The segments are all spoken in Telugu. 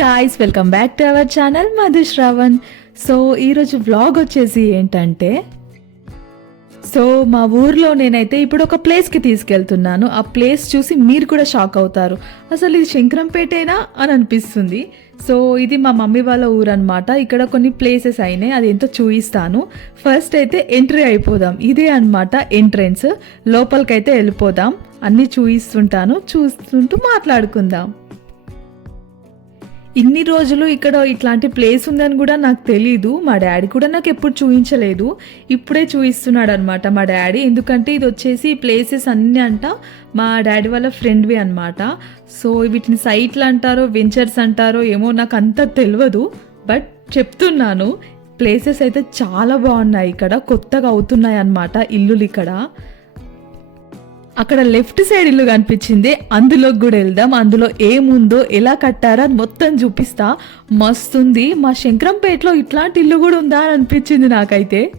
Guys welcome back to our channel Madhu Shravan so ఈరోజు వ్లాగ్ వచ్చేసి ఏంటంటే సో మా ఊర్లో నేనైతే ఇప్పుడు ఒక ప్లేస్కి తీసుకెళ్తున్నాను. ఆ ప్లేస్ చూసి మీరు కూడా షాక్ అవుతారు. అసలు ఇది శంకరంపేటేనా అని అనిపిస్తుంది. సో ఇది మా మమ్మీ వాళ్ళ ఊరు అనమాట ఇక్కడ కొన్ని ప్లేసెస్ అయినాయి. అది ఎంతో చూపిస్తాను ఫస్ట్ అయితే ఎంట్రీ అయిపోదాం. ఇదే అన్నమాట ఎంట్రెన్స్ లోపలికైతే వెళ్ళిపోదాం. అన్నీ చూపిస్తుంటాను చూస్తుంటూ మాట్లాడుకుందాం. ఇన్ని రోజులు ఇక్కడ ఇట్లాంటి ప్లేస్ ఉందని కూడా నాకు తెలీదు. మా డాడీ కూడా నాకు ఎప్పుడు చూపించలేదు ఇప్పుడే చూపిస్తున్నాడు అనమాట మా డాడీ ఎందుకంటే ఇది వచ్చేసి ఈ ప్లేసెస్ అన్నీ అంట మా డాడీ వాళ్ళ ఫ్రెండ్వి అనమాట సో వీటిని సైట్లు అంటారో వెంచర్స్ అంటారో ఏమో నాకు అంత తెలియదు బట్ చెప్తున్నాను ప్లేసెస్ అయితే చాలా బాగున్నాయి ఇక్కడ. కొత్తగా అవుతున్నాయి అన్నమాట ఇల్లులు ఇక్కడ. అక్కడ లెఫ్ట్ సైడ్ ఇల్లు కనిపించింది. అందులోకి కూడా వెళ్దాం. అందులో ఏముందో ఎలా కట్టారో మొత్తం చూపిస్తా. మస్తుంది. మా శంకరంపేటలో ఇట్లాంటి ఇల్లు కూడా ఉందా అని అనిపించింది నాకైతే.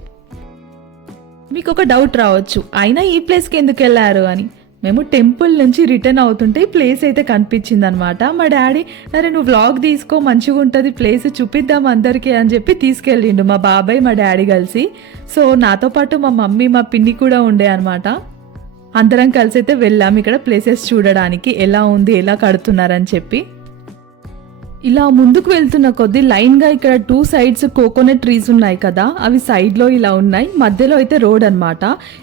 మీకు ఒక డౌట్ రావచ్చు. అయినా ఈ ప్లేస్కి ఎందుకు వెళ్ళారు అని. మేము టెంపుల్ నుంచి రిటర్న్ అవుతుంటే ఈ ప్లేస్ అయితే కనిపించింది అనమాట మా డాడీ అరే నువ్వు వ్లాగ్ తీసుకో మంచిగా ఉంటుంది ప్లేస్ చూపిద్దాం అందరికీ అని చెప్పి తీసుకెళ్ళిండు మా బాబాయ్ మా డాడీ కలిసి. సో నాతో పాటు మా మమ్మీ మా పిన్ని కూడా ఉండే అనమాట అందరం కలిసి అయితే వెళ్ళాం. ఇక్కడ ప్లేసెస్ చూడడానికి ఎలా ఉంది ఎలా కడుతున్నారని చెప్పి. ఇలా ముందుకు వెళ్తున్న కొద్దీ లైన్గా ఇక్కడ టూ సైడ్స్ కోకోనట్ ట్రీస్ ఉన్నాయి కదా అవి సైడ్లో ఇలా ఉన్నాయి. మధ్యలో అయితే రోడ్ అన్నమాట.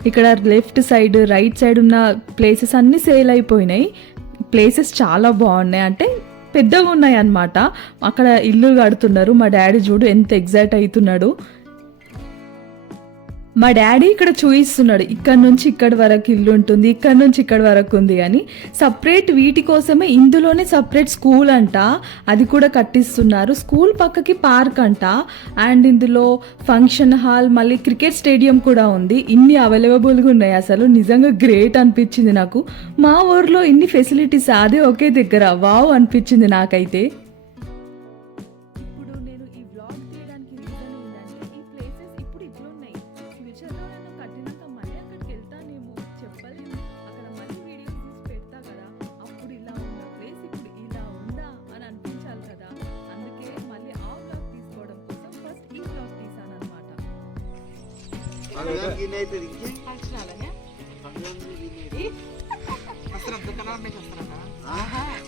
ఇక్కడ లెఫ్ట్ సైడ్ రైట్ సైడ్ ఉన్న ప్లేసెస్ అన్నీ సేల్ అయిపోయినాయి. ప్లేసెస్ చాలా బాగున్నాయి. అంటే పెద్దగా ఉన్నాయి అన్నమాట. అక్కడ ఇల్లు కడుతున్నారు. మా డాడీ చూడు ఎంత ఎగ్జైట్ అవుతున్నాడు. మా డాడీ ఇక్కడ చూయిస్తున్నాడు. ఇక్కడ నుంచి ఇక్కడ వరకు ఇల్లు ఉంటుంది ఇక్కడ నుంచి ఇక్కడ వరకు ఉంది అని. సపరేట్ వీటి కోసమే ఇందులోనే సపరేట్ స్కూల్ అంట. అది కూడా కట్టిస్తున్నారు. స్కూల్ పక్కకి పార్క్ అంట. అండ్ ఇందులో ఫంక్షన్ హాల్ మళ్ళీ క్రికెట్ స్టేడియం కూడా ఉంది. ఇన్ని అవైలబుల్గా ఉన్నాయి అసలు. నిజంగా గ్రేట్ అనిపించింది నాకు. మా ఊర్లో ఇన్ని ఫెసిలిటీస్ అదే ఒకే దగ్గర. వావ్ అనిపించింది నాకైతే.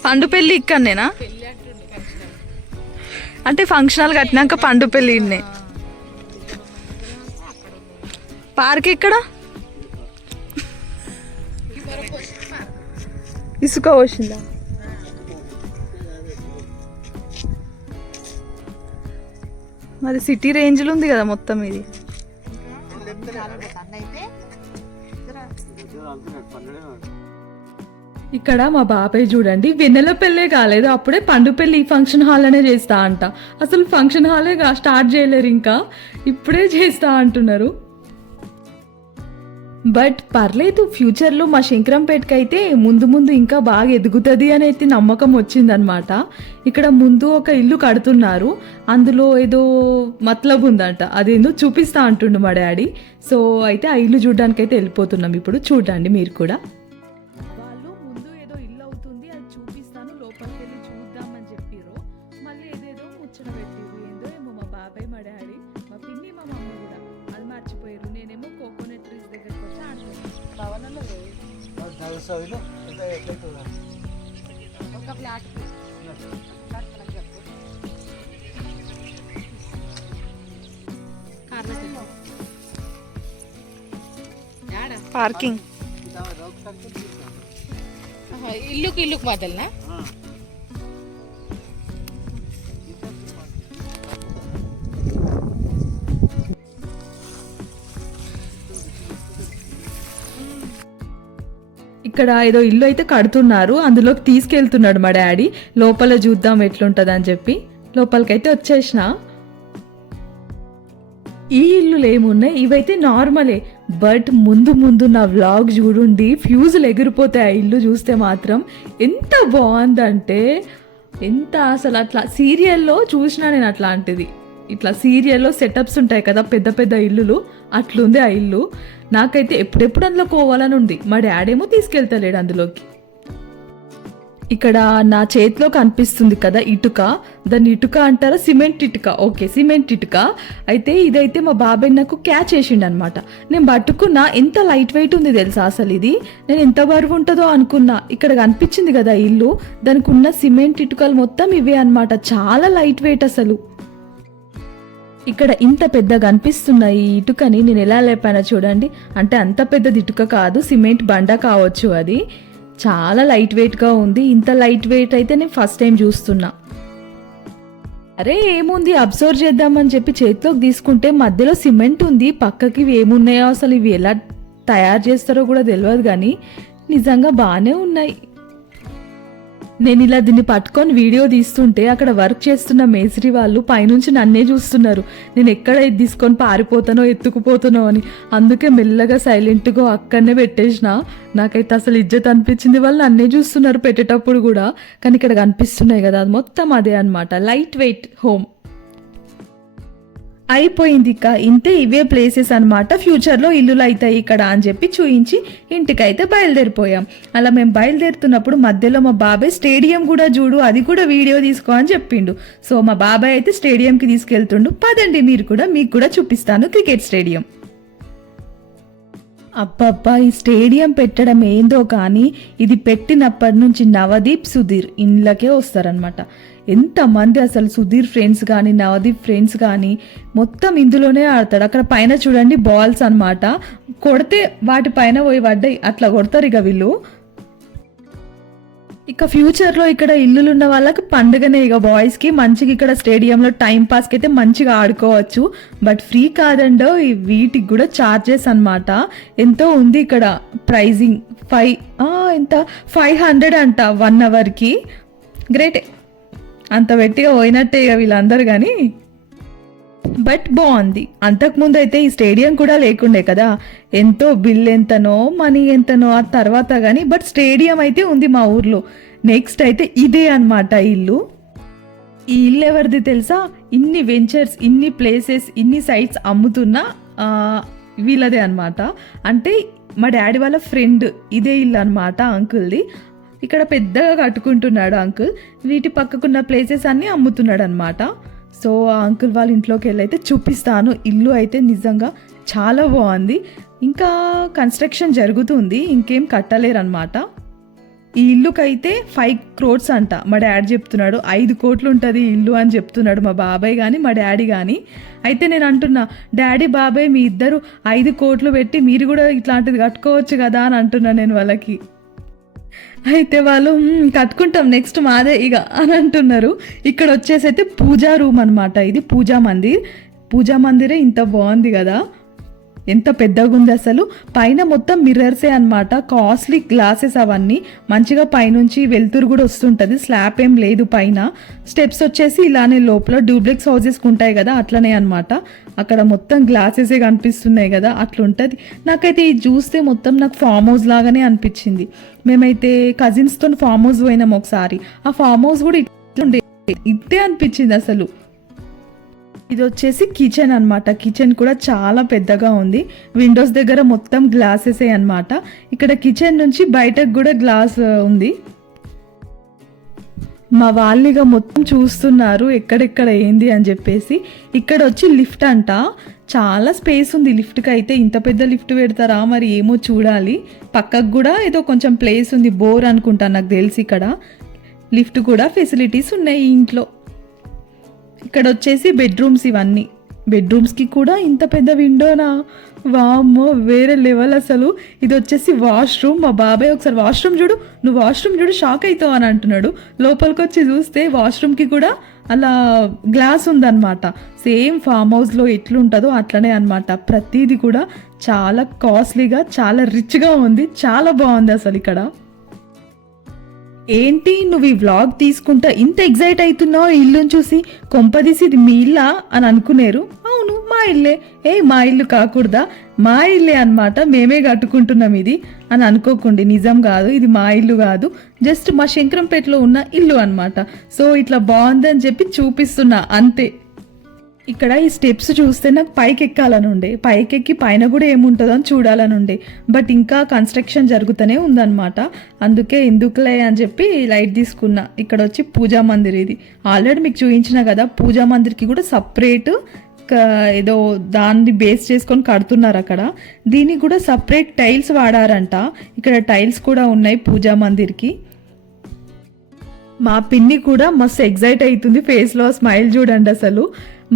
పండు పెళ్ళి ఇక్కడనేనా? అంటే ఫంక్షన్ హాల్ కట్టినాక పండు పెళ్ళి ఇన్నే. పార్క్ ఇక్కడ ఇసుక పోసిందా? మరి సిటీ రేంజ్లో ఉంది కదా మొత్తం ఇది. ఇక్కడ మా బాబాయ్ చూడండి వెన్నెల పెళ్ళే కాలేదు అప్పుడే పండు పెళ్ళి ఫంక్షన్ హాల్ అనే చేస్తా అంట. అసలు ఫంక్షన్ హాలే కా- స్టార్ట్ చేయలేరు ఇంకా. ఇప్పుడే చేస్తా అంటున్నారు. బట్ పర్లేదు ఫ్యూచర్లో మా శంకరంపేటకి అయితే ముందు ముందు ఇంకా బాగా ఎదుగుతుంది అని అయితే నమ్మకం వచ్చిందనమాట. ఇక్కడ ముందు ఒక ఇల్లు కడుతున్నారు అందులో ఏదో మతలబ్ ఉందంట. అదేందో చూపిస్తా అంటుండు మా డాడీ. సో అయితే ఆ ఇల్లు చూడడానికి అయితే వెళ్ళిపోతున్నాం. ఇప్పుడు చూడండి మీరు కూడా. ఒక ఫ్లాట్ పార్కింగ్ ఇల్లుకి ఇల్లుకి మధ్యలోనా ఇక్కడ ఏదో ఇల్లు అయితే కడుతున్నారు. అందులోకి తీసుకెళ్తున్నాడు మా డాడీ. లోపల చూద్దాం ఎట్లుంటుంది అని చెప్పి. లోపలికైతే వచ్చేసిన. ఈ ఇల్లులు ఏమున్నాయి? ఇవైతే నార్మలే. బట్ ముందు ముందు నా వ్లాగ్ చూడండి. ఫ్యూజులు ఎగిరిపోతాయి ఆ ఇల్లు చూస్తే మాత్రం. ఎంత బాగుందంటే ఎంత అసలు అట్లా సీరియల్లో చూసినా నేను అట్లాంటిది. ఇట్లా సీరియల్లో సెటప్స్ ఉంటాయి కదా పెద్ద పెద్ద ఇల్లులు అట్లుంది ఆ ఇల్లు. నాకైతే ఎప్పుడెప్పుడు అందులో పోవాలని ఉంది. మా డాడేమో తీసుకెళ్తలేడు అందులోకి. ఇక్కడ నా చేతిలో కనిపిస్తుంది కదా ఇటుక. దాన్ని ఇటుక అంటారా సిమెంట్ ఇటుక? ఓకే సిమెంట్ ఇటుక. అయితే ఇదైతే మా బాబాయ్ నాకు క్యాచ్ చేసిండు అనమాట నేను పట్టుకున్నా ఎంత లైట్ వెయిట్ ఉంది తెలుసా అసలు ఇది? నేను ఎంత బరువు ఉంటుందో అనుకున్నా. ఇక్కడ కనిపించింది కదా ఇల్లు. దానికి ఉన్న సిమెంట్ ఇటుకలు మొత్తం ఇవే అనమాట చాలా లైట్ వెయిట్ అసలు. ఇక్కడ ఇంత పెద్దగా అనిపిస్తున్న ఈ ఇటుకని నేను ఎలా లేపానో చూడండి. అంటే అంత పెద్దది ఇటుక కాదు సిమెంట్ బండ కావచ్చు అది. చాలా లైట్ వెయిట్గా ఉంది. ఇంత లైట్ వెయిట్ అయితే నేను ఫస్ట్ టైం చూస్తున్నా. అరే ఏముంది? అబ్జర్వ్ చేద్దామని చెప్పి చేతిలోకి తీసుకుంటే మధ్యలో సిమెంట్ ఉంది. పక్కకి ఇవి ఏమున్నాయో అసలు ఇవి ఎలా తయారు చేస్తారో కూడా తెలియదు కానీ నిజంగా బాగానే ఉన్నాయి. నేను ఇలా దీన్ని పట్టుకొని వీడియో తీస్తుంటే అక్కడ వర్క్ చేస్తున్న మేస్త్రి వాళ్ళు పైనుంచి నన్నే చూస్తున్నారు. నేను ఎక్కడ ఇది తీసుకొని పారిపోతానో ఎత్తుకుపోతానో అని. అందుకే మెల్లగా సైలెంట్గా అక్కడనే పెట్టేసిన. నాకైతే అసలు ఇజ్జత్ అనిపించింది. వాళ్ళు నన్నే చూస్తున్నారు పెట్టేటప్పుడు కూడా. కానీ ఇక్కడ కనిపిస్తున్నాయి కదా అది మొత్తం అదే అన్నమాట. Light weight home. అయిపోయింది ఇక ఇంతే ఇవే ప్లేసెస్ అనమాట ఫ్యూచర్లో ఇల్లులు అవుతాయి ఇక్కడ అని చెప్పి చూయించి ఇంటికైతే బయలుదేరిపోయాం. అలా మేము బయలుదేరుతున్నప్పుడు మధ్యలో మా బాబాయ్ స్టేడియం కూడా చూడు అది కూడా వీడియో తీసుకో అని చెప్పిండు. సో మా బాబాయ్ అయితే స్టేడియంకి తీసుకెళ్తుండు. పదండి మీరు కూడా మీకు కూడా చూపిస్తాను క్రికెట్ స్టేడియం. అబ్బబ్బా ఈ స్టేడియం పెట్టడం ఏందో కానీ ఇది పెట్టినప్పటి నుంచి నవదీప్ సుధీర్ ఇండ్లకే వస్తారనమాట ఎంతమంది అసలు సుధీర్ ఫ్రెండ్స్ కానీ నవదీప్ ఫ్రెండ్స్ కానీ మొత్తం ఇందులోనే ఆడతాడు. అక్కడ పైన చూడండి బాల్స్ అన్నమాట. కొడితే వాటి పైన పోయి పడ్డాయి. అట్లా కొడతారు ఇక వీళ్ళు. ఇక ఫ్యూచర్లో ఇక్కడ ఇల్లులు ఉన్న వాళ్ళకి పండుగనే ఇక బాయ్స్కి మంచిగా ఇక్కడ స్టేడియంలో టైం పాస్కి అయితే మంచిగా ఆడుకోవచ్చు. బట్ ఫ్రీ కాదండో ఈ వీటికి కూడా చార్జెస్ అన్నమాట. ఎంతో ఉంది ఇక్కడ ప్రైజింగ్ ఫైవ్ ఎంత? ఫైవ్ హండ్రెడ్ అంట వన్ అవర్కి గ్రేటే అంత పెట్టిగా పోయినట్టే ఇక వీళ్ళందరూ కానీ బట్ బాగుంది. అంతకుముందు అయితే ఈ స్టేడియం కూడా లేకుండే కదా. ఎంతో బిల్ ఎంతనో మనీ ఎంతనో ఆ తర్వాత కానీ బట్ స్టేడియం అయితే ఉంది మా ఊర్లో. నెక్స్ట్ అయితే ఇదే అన్నమాట ఇల్లు. ఈ ఇల్లు ఎవరిది తెలుసా? ఇన్ని వెంచర్స్ ఇన్ని ప్లేసెస్ ఇన్ని సైట్స్ అమ్ముతున్న వీళ్ళదే అన్నమాట. అంటే మా డాడీ వాళ్ళ ఫ్రెండ్ ఇదే ఇల్లు అనమాట అంకుల్ది. ఇక్కడ పెద్దగా కట్టుకుంటున్నాడు అంకుల్. వీటి పక్కకున్న ప్లేసెస్ అన్నీ అమ్ముతున్నాడు అనమాట సో ఆ అంకుల్ వాళ్ళ ఇంట్లోకి వెళ్ళి అయితే చూపిస్తాను. ఇల్లు అయితే నిజంగా చాలా బాగుంది. ఇంకా కన్స్ట్రక్షన్ జరుగుతుంది. ఇంకేం కట్టలేరనమాట ఈ ఇల్లుకైతే ఫైవ్ క్రోడ్స్ అంట. మా డాడీ చెప్తున్నాడు ఐదు కోట్లు ఉంటుంది ఇల్లు అని చెప్తున్నాడు మా బాబాయ్ కానీ మా డాడీ కానీ అయితే నేను అంటున్నా డాడీ బాబాయ్ మీ ఇద్దరు ఐదు కోట్లు పెట్టి మీరు కూడా ఇట్లాంటిది కట్టుకోవచ్చు కదా అని అంటున్నా నేను వాళ్ళకి. అయితే వాళ్ళు కట్టుకుంటాం నెక్స్ట్ మాదే ఇక అని అంటున్నారు. ఇక్కడ వచ్చేసి అయితే పూజా రూమ్ అనమాట ఇది పూజా మందిర్. పూజా మందిరే ఇంత బాగుంది కదా. ఎంత పెద్దగా ఉంది అసలు. పైన మొత్తం మిర్రర్సే అన్నమాట. కాస్ట్లీ గ్లాసెస్ అవన్నీ. మంచిగా పైనుంచి వెలుతురు కూడా వస్తుంటుంది. స్లాబ్ ఏం లేదు పైన. స్టెప్స్ వచ్చేసి ఇలానే లోపల. డూప్లెక్స్ హౌసెస్ ఉంటాయి కదా అట్లనే అనమాట అక్కడ మొత్తం గ్లాసెసే కనిపిస్తున్నాయి కదా అట్లుంటుంది. నాకైతే ఇది చూస్తే మొత్తం నాకు ఫామ్ హౌస్ లాగానే అనిపించింది. మేమైతే కజిన్స్తో ఫామ్ హౌస్ పోయినాం ఒకసారి. ఆ ఫామ్ హౌస్ కూడా ఇట్లుండే ఇట్టే అనిపించింది అసలు. ఇది వచ్చేసి కిచెన్ అన్నమాట. కిచెన్ కూడా చాలా పెద్దగా ఉంది. విండోస్ దగ్గర మొత్తం గ్లాసెసే అన్నమాట. ఇక్కడ కిచెన్ నుంచి బయటకు కూడా గ్లాస్ ఉంది. మా వాళ్ళిగా మొత్తం చూస్తున్నారు ఎక్కడెక్కడ ఏంది అని చెప్పేసి. ఇక్కడ వచ్చి లిఫ్ట్ అంట. చాలా స్పేస్ ఉంది లిఫ్ట్కి అయితే ఇంత పెద్ద లిఫ్ట్ పెడతారా? మరి ఏమో చూడాలి. పక్కకు కూడా ఏదో కొంచెం ప్లేస్ ఉంది బోర్ అనుకుంటా నాకు తెలిసి ఇక్కడ. లిఫ్ట్ కూడా ఫెసిలిటీస్ ఉన్నాయి ఇంట్లో. ఇక్కడ వచ్చేసి బెడ్రూమ్స్ ఇవన్నీ. బెడ్రూమ్స్కి కూడా ఇంత పెద్ద విండోనా వామ్మో వేరే లెవెల్ అసలు. ఇది వచ్చేసి వాష్రూమ్ మా బాబాయ్ ఒకసారి వాష్రూమ్ చూడు నువ్వు వాష్రూమ్ చూడు షాక్ అవుతావు అని అంటున్నాడు. లోపలికి వచ్చి చూస్తే వాష్రూమ్కి కూడా అలా గ్లాస్ ఉందన్నమాట. సేమ్ ఫామ్ హౌస్లో ఎట్లుంటుందో అట్లనే అనమాట ప్రతిదీ కూడా చాలా కాస్ట్లీగా చాలా రిచ్గా ఉంది. చాలా బాగుంది అసలు ఇక్కడ. ఏంటి నువ్వు ఈ వ్లాగ్ తీసుకుంటా ఇంత ఎగ్జైట్ అవుతున్నావు? ఇల్లుని చూసి కొంపదీసి ఇది మీ ఇల్లా అని అనుకునేరు. అవును మా ఇల్లే. ఏ మా ఇల్లు కాకూడదా? మా ఇల్లే అనమాట మేమే కట్టుకుంటున్నాం ఇది అని అనుకోకండి. నిజం కాదు ఇది మా ఇల్లు కాదు. జస్ట్ మా శంకరంపేటలో ఉన్న ఇల్లు అనమాట సో ఇట్లా బాగుందని చెప్పి చూపిస్తున్నా అంతే. ఇక్కడ ఈ స్టెప్స్ చూస్తే నాకు పైకి ఎక్కాలని ఉండే పైకి ఎక్కి పైన కూడా ఏముంటుందో అని చూడాలని ఉండే బట్ ఇంకా కన్స్ట్రక్షన్ జరుగుతూనే ఉందన్నమాట. అందుకే ఎందుకులే అని చెప్పి లైట్ తీసుకున్నా. ఇక్కడ వచ్చి పూజా మందిర్ ఇది. ఆల్రెడీ మీకు చూపించిన కదా పూజా మందిర్కి కూడా సపరేట్ ఏదో దాన్ని బేస్ చేసుకొని కడుతున్నారు అక్కడ. దీనికి కూడా సపరేట్ టైల్స్ వాడారంట. ఇక్కడ టైల్స్ కూడా ఉన్నాయి పూజా మందిర్కి. మా పిన్ని కూడా మస్తు ఎగ్జైట్ అవుతుంది ఫేస్లో స్మైల్ చూడండి అసలు.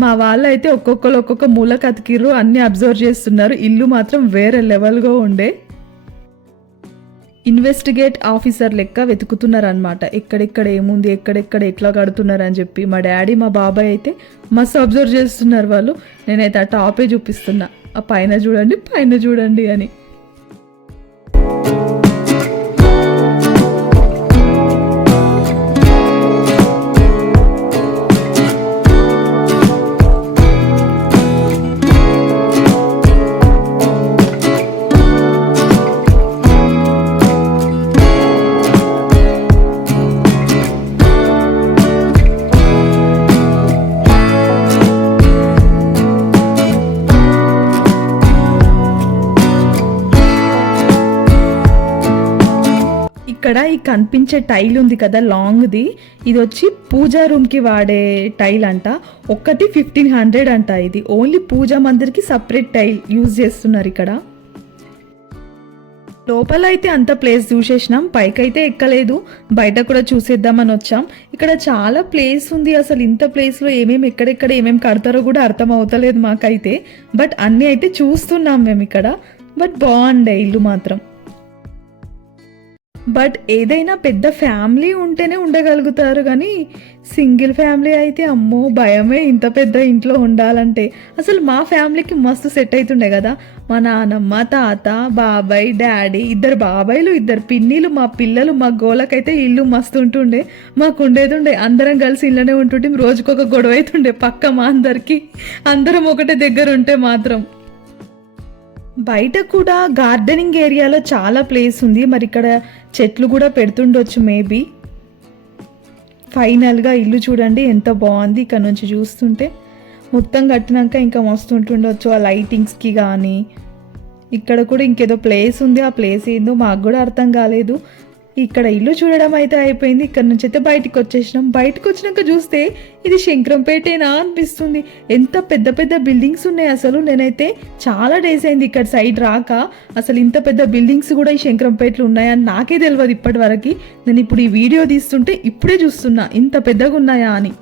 మా వాళ్ళు అయితే ఒక్కొక్కరు ఒక్కొక్క మూలకతికిర్రు అన్ని అబ్జర్వ్ చేస్తున్నారు. ఇల్లు మాత్రం వేరే లెవెల్గా ఉండే. ఇన్వెస్టిగేట్ ఆఫీసర్ లెక్క వెతుకుతున్నారు అనమాట ఎక్కడెక్కడ ఏముంది ఎక్కడెక్కడ ఎట్లా కడుతున్నారు అని చెప్పి. మా డాడీ మా బాబాయ్ అయితే మస్తు అబ్జర్వ్ చేస్తున్నారు వాళ్ళు. నేనైతే ఆ టాపే చూపిస్తున్నా. ఆ పైన చూడండి పైన చూడండి అని. ఇక్కడ ఈ కనిపించే టైల్ ఉంది కదా లాంగ్ది. ఇది వచ్చి పూజా రూమ్కి వాడే టైల్ అంట. ఒక్కటి ఫిఫ్టీన్ హండ్రెడ్ అంట ఇది. ఓన్లీ పూజా మందిర్కి సపరేట్ టైల్ యూజ్ చేస్తున్నారు ఇక్కడ. లోపల అయితే అంత ప్లేస్ చూసేసినాం. పైకైతే ఎక్కలేదు. బయట కూడా చూసేద్దామని వచ్చాం. ఇక్కడ చాలా ప్లేస్ ఉంది అసలు. ఇంత ప్లేస్లో ఏమేమి ఎక్కడెక్కడ ఏమేమి కడతారో కూడా అర్థం అవుతలేదు మాకైతే. బట్ అన్నీ అయితే చూస్తున్నాం మేము ఇక్కడ. బట్ బాగుండే ఇల్లు మాత్రం. బట్ ఏదైనా పెద్ద ఫ్యామిలీ ఉంటేనే ఉండగలుగుతారు కానీ సింగిల్ ఫ్యామిలీ అయితే అమ్మో భయమే ఇంత పెద్ద ఇంట్లో ఉండాలంటే. అసలు మా ఫ్యామిలీకి మస్తు సెట్ అవుతుండే కదా. మా నాన్నమ్మ తాత బాబాయ్ డాడీ ఇద్దరు బాబాయ్లు ఇద్దరు పిన్నిలు మా పిల్లలు మా గోలకైతే ఇల్లు మస్తు ఉంటుండే. మాకు ఉండేదుండే అందరం కలిసి ఇళ్ళనే ఉంటుంటే రోజుకొక గొడవ అవుతుండే పక్క మా అందరికీ. అందరం ఒకటే దగ్గర ఉంటే మాత్రం. బయట కూడా గార్డెనింగ్ ఏరియాలో చాలా ప్లేస్ ఉంది. మరి ఇక్కడ చెట్లు కూడా పెడుతుండొచ్చు మేబీ. ఫైనల్గా ఇల్లు చూడండి ఎంత బాగుంది ఇక్కడ నుంచి చూస్తుంటే. మొత్తం కట్టినాక ఇంకా మస్తు ఉంటుండొచ్చు ఆ లైటింగ్స్కి కానీ ఇక్కడ కూడా ఇంకేదో ప్లేస్ ఉంది. ఆ ప్లేస్ ఏందో మాకు కూడా అర్థం కాలేదు. ఇక్కడ ఇల్లు చూడడం అయితే అయిపోయింది. ఇక్కడ నుంచి అయితే బయటకు వచ్చేసినాం. బయటకు వచ్చినాక చూస్తే ఇది శంకరంపేటేనా అనిపిస్తుంది. ఎంత పెద్ద పెద్ద బిల్డింగ్స్ ఉన్నాయి అసలు. నేనైతే చాలా డేస్ అయింది ఇక్కడ సైడ్ రాక. అసలు ఇంత పెద్ద బిల్డింగ్స్ కూడా ఈ శంకరంపేటలో ఉన్నాయని నాకే తెలియదు ఇప్పటి వరకు నేను ఇప్పుడు ఈ వీడియో తీస్తుంటే ఇప్పుడే చూస్తున్నా. ఇంత పెద్దగా ఉన్నాయా అని.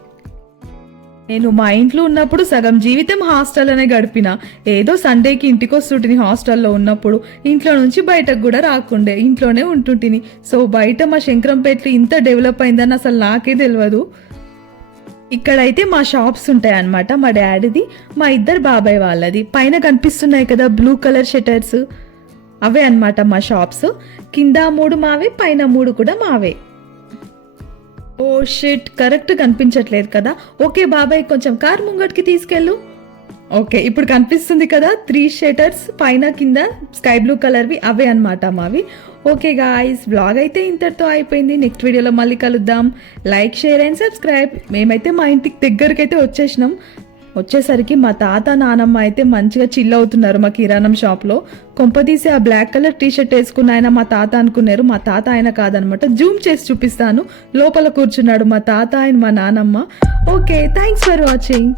నేను మా ఇంట్లో ఉన్నప్పుడు సగం జీవితం హాస్టల్లోనే గడిపిన. ఏదో సండేకి ఇంటికి వస్తుంటిని హాస్టల్లో ఉన్నప్పుడు ఇంట్లో నుంచి బయటకు కూడా రాకుండే. ఇంట్లోనే ఉంటుంటిని. సో బయట మా శంకరంపేటలో ఇంత డెవలప్ అయిందని అసలు నాకే తెలియదు ఇక్కడైతే మా షాప్స్ ఉంటాయి అన్నమాట మా డాడీది మా ఇద్దరు బాబాయ్ వాళ్ళది. పైన కనిపిస్తున్నాయి కదా బ్లూ కలర్ షటర్స్. అవే అనమాట మా షాప్స్. కింద మూడు మావే పైన మూడు కూడా మావే. ఓ షిట్ కరెక్ట్ కనిపించట్లేదు కదా. ఓకే బాబాయ్ కొంచెం కార్ ముంగటికి తీసుకెళ్ళు. ఓకే ఇప్పుడు కనిపిస్తుంది కదా త్రీ షేటర్స్ పైన కింద స్కై బ్లూ కలర్వి అవే అనమాట మావి. ఓకే గాయస్ బ్లాగ్ అయితే ఇంతటితో అయిపోయింది. నెక్స్ట్ వీడియోలో మళ్ళీ కలుద్దాం. లైక్ షేర్ అండ్ సబ్స్క్రైబ్ మేమైతే మా ఇంటికి దగ్గరకైతే వచ్చేసినాం. వచ్చేసరికి మా తాత నానమ్మ అయితే మంచిగా చిల్ అవుతున్నారు మా కిరాణం షాప్లో కొంపదీసి ఆ బ్లాక్ కలర్ టీషర్ట్ వేసుకున్న ఆయన మా తాత అనుకున్నారు. మా తాత ఆయన కాదనమాట. జూమ్ చేసి చూపిస్తాను. లోపల కూర్చున్నాడు మా తాత ఆయన మా నానమ్మ. Okay thanks for watching